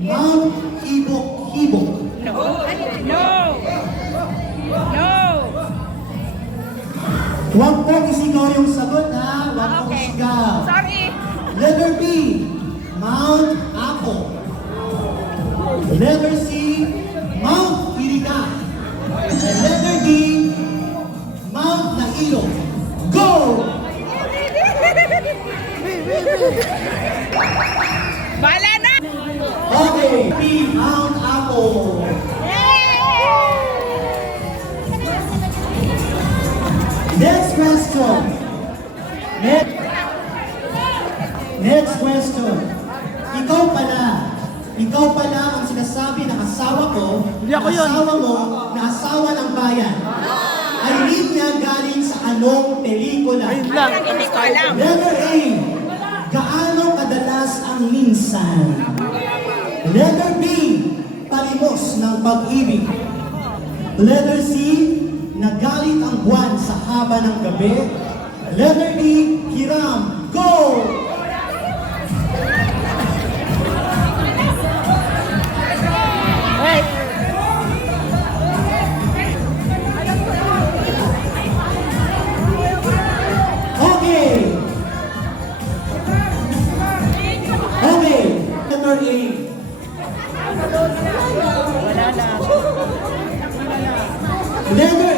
Mount Hibok-Hibok. No. No. No. Huwag po isigaw yung sagot ha. Huwag po Okay. isigaw. Sorry. Letter B, Mount Apo. Letter C, Mount Iriga. And letter D, Mount Nailo. Go! Bala na! Okay, B, Mount Apo. Next question. Next question. Ikaw pala ang sinasabi ng asawa ko, Hindi ako yun. asawa mo, na asawa ng bayan. Ay linya galing sa anong pelikula? Ayun lang. Hindi ko alam. Letter A, gaano kadalas ang minsan? Letter B, palimos ng pag-ibig. Letter C, nagalit ang buwan sa haba ng gabi. Letter D, hiram. Go! Hey! Okay! Okay! Letter A. Wala na. Letter